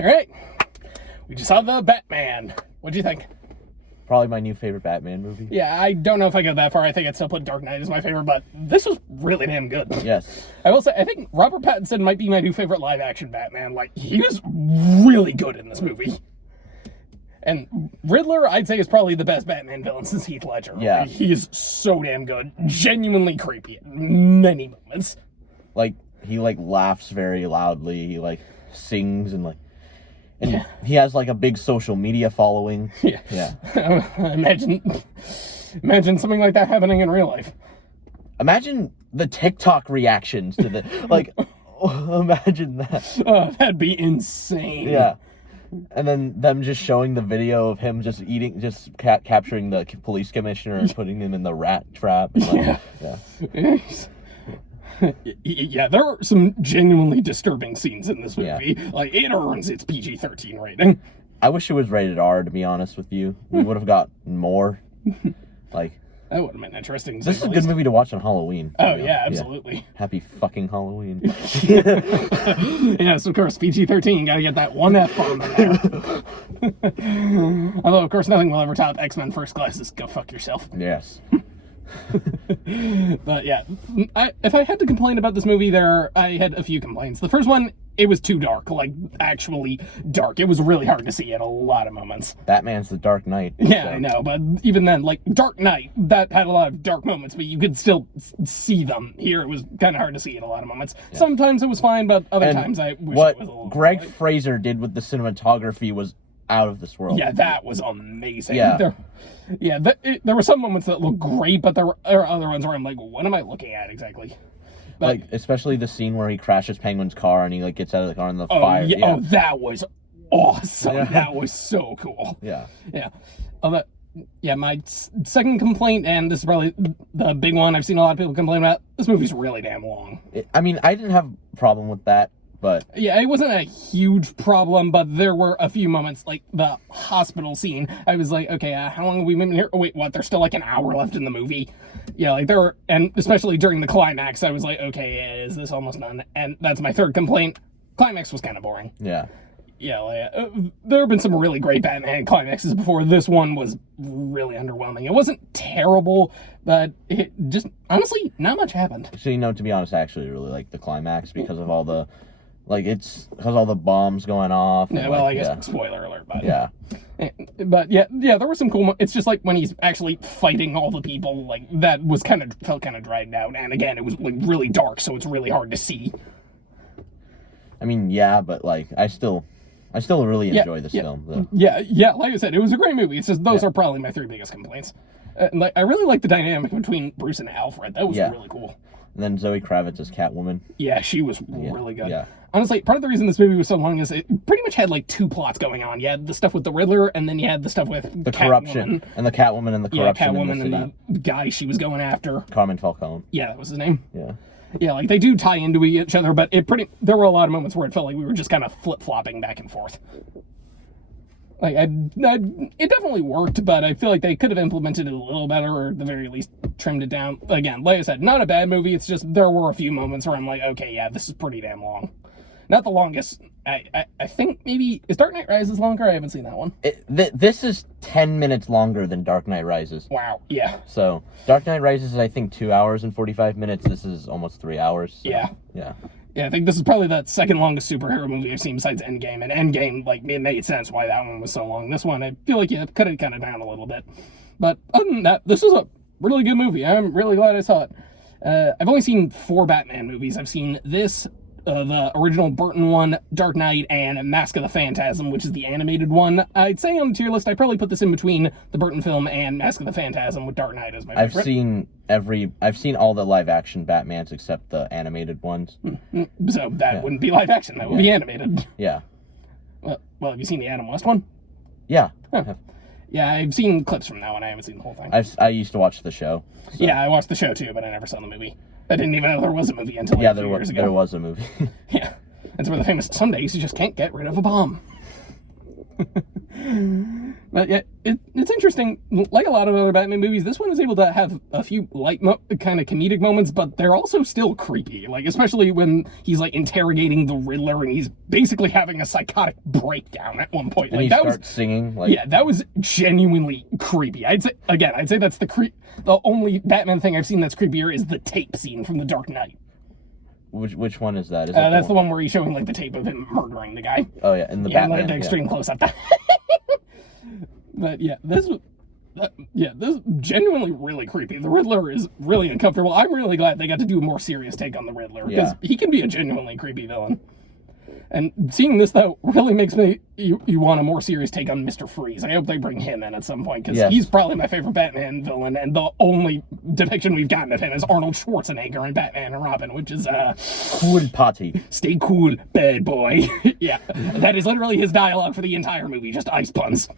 All right. We just saw the Batman. What'd you think? Probably my new favorite Batman movie. Yeah, I don't know if I go that far. I think I'd still put Dark Knight as my favorite, but this was really damn good. Yes. I will say, I think Robert Pattinson might be my new favorite live-action Batman. Like, he was really good in this movie. And Riddler, I'd say, is probably the best Batman villain since Heath Ledger. Yeah. He is so damn good. Genuinely creepy at many moments. Like, he, laughs very loudly. He, sings and, And yeah. he has, a big social media following. Yeah. Yeah. Imagine something like that happening in real life. Imagine the TikTok reactions to the, imagine that. That'd be insane. Yeah. And then them just showing the video of him just capturing the police commissioner and putting him in the rat trap. Yeah. Yeah, there are some genuinely disturbing scenes in this movie. Yeah. It earns its PG-13 rating. I wish it was rated R, to be honest with you. We would have got more. That would have been interesting. This is a good movie to watch on Halloween. Oh, yeah, absolutely. Yeah. Happy fucking Halloween. Yes, of course, PG-13, gotta get that one F-bomb in there. Although, of course, nothing will ever top X-Men First Class. Go fuck yourself. Yes. But yeah, if I had to complain about this movie, I had a few complaints. The first one, it was too dark, actually dark. It was really hard to see at a lot of moments. Batman's the Dark Knight. Yeah, so. I know, but even then, Dark Knight, that had a lot of dark moments, but you could still see them. Here, it was kind of hard to see at a lot of moments. Yeah. Sometimes it was fine, but other times I wish it was a little Greg Fraser did with the cinematography was out of this world. Yeah, that was amazing. Yeah. There were some moments that looked great, but there were other ones where I'm like, what am I looking at exactly? But, especially the scene where he crashes Penguin's car and he gets out of the car in the fire. Yeah. Oh, that was awesome. Yeah. That was so cool. Yeah. Yeah. My second complaint, and this is probably the big one I've seen a lot of people complain about, this movie's really damn long. I didn't have a problem with that. But yeah, it wasn't a huge problem, but there were a few moments, like the hospital scene. I was like, okay, how long have we been here? Oh, wait, what? There's still an hour left in the movie. Yeah, and especially during the climax, I was like, okay, is this almost done? And that's my third complaint. Climax was kind of boring. Yeah. Yeah, there have been some really great Batman climaxes before. This one was really underwhelming. It wasn't terrible, but it just, honestly, not much happened. So, to be honest, I actually really like the climax because of all the it's because all the bombs going off. Yeah, well, I guess spoiler alert, but yeah. But yeah, there were some cool. It's just when he's actually fighting all the people, that was felt kind of dragged out. And again, it was really dark, so it's really hard to see. Yeah, but I still really enjoy this film. Though. Yeah. Like I said, it was a great movie. It's just those are probably my three biggest complaints. I really like the dynamic between Bruce and Alfred. That was really cool. And then Zoe Kravitz as Catwoman. Yeah, she was really good. Yeah. Honestly, part of the reason this movie was so long is it pretty much had two plots going on. You had the stuff with the Riddler, and then you had the stuff with the corruption and the Catwoman and the corruption. Yeah, Catwoman and the guy she was going after. Carmine Falcone. Yeah, that was his name. Yeah. Yeah, they do tie into each other, but there were a lot of moments where it felt like we were just kind of flip-flopping back and forth. It definitely worked, but I feel like they could have implemented it a little better, or at the very least trimmed it down. Again, like I said, not a bad movie. It's just there were a few moments where I'm like, okay, yeah, this is pretty damn long. Not the longest. I think maybe is Dark Knight Rises longer? I haven't seen that one. This is 10 minutes longer than Dark Knight Rises. Wow. Yeah. So Dark Knight Rises is I think 2 hours and 45 minutes. This is almost 3 hours. So, yeah. Yeah. Yeah, I think this is probably the second longest superhero movie I've seen besides Endgame. And Endgame, it made sense why that one was so long. This one, I feel like you cut it kind of down a little bit. But other than that, this is a really good movie. I'm really glad I saw it. I've only seen 4 Batman movies. I've seen this, the original Burton one, Dark Knight, and Mask of the Phantasm, which is the animated one. I'd say on the tier list, I'd probably put this in between the Burton film and Mask of the Phantasm, with Dark Knight as my favorite. I've seen all the live-action Batmans except the animated ones. So that wouldn't be live-action, that would be animated. Yeah. Well, have you seen the Adam West one? Yeah. Huh. Yeah, I've seen clips from that one. I haven't seen the whole thing. I used to watch the show. So. Yeah, I watched the show too, but I never saw the movie. I didn't even know there was a movie until a few years ago. There was a movie. Yeah. That's where the famous, some days you just can't get rid of a bomb. But yeah, it's interesting. Like a lot of other Batman movies, this one is able to have a few light, kind of comedic moments, but they're also still creepy. Like, especially when he's like interrogating the Riddler and he's basically having a psychotic breakdown at one point. And Like he that starts was singing. Like, yeah, that was genuinely creepy. I'd say that's the only Batman thing I've seen that's creepier is the tape scene from The Dark Knight. which one is that? Is that That's the one where he's showing like the tape of him murdering the guy. Oh yeah, in the Yeah, Batman. like the extreme close up. But yeah, this is genuinely really creepy. The Riddler is really uncomfortable. I'm really glad they got to do a more serious take on the Riddler because he can be a genuinely creepy villain. And seeing this though really makes me you want a more serious take on Mr. Freeze. I hope they bring him in at some point because he's probably my favorite Batman villain, and the only depiction we've gotten of him is Arnold Schwarzenegger in Batman and Robin, which is Cool party. Stay cool, bad boy. Yeah, that is literally his dialogue for the entire movie, just ice puns.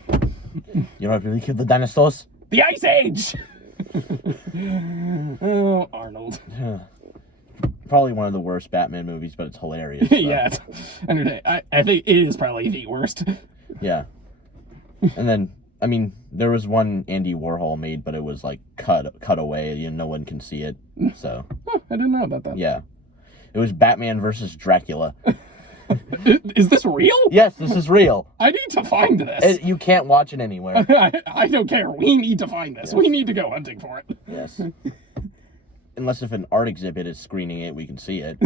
You know what really killed the dinosaurs? The Ice Age! Oh, Arnold. Probably one of the worst Batman movies, but it's hilarious. So. Yeah, it's entertaining. I think it is probably the worst. Yeah. And then, I mean, there was one Andy Warhol made, but it was like cut away. No one can see it. So. Oh, I didn't know about that. Yeah. It was Batman versus Dracula. Is this real? Yes, this is real. I need to find this. You can't watch it anywhere. I don't care. We need to find this. Yes. We need to go hunting for it. Yes. Unless if an art exhibit is screening it, we can see it.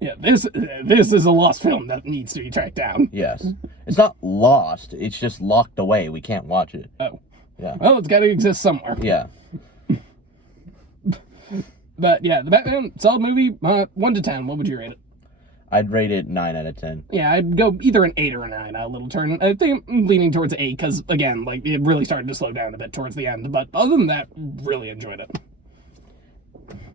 Yeah, this is a lost film that needs to be tracked down. Yes. It's not lost. It's just locked away. We can't watch it. Oh. Yeah. Well, it's got to exist somewhere. Yeah. But yeah, the Batman, solid movie. 1 to 10. What would you rate it? I'd rate it 9 out of 10. Yeah, I'd go either an 8 or a 9. A little turn. I think I'm leaning towards 8 because, again, like it really started to slow down a bit towards the end. But other than that, really enjoyed it.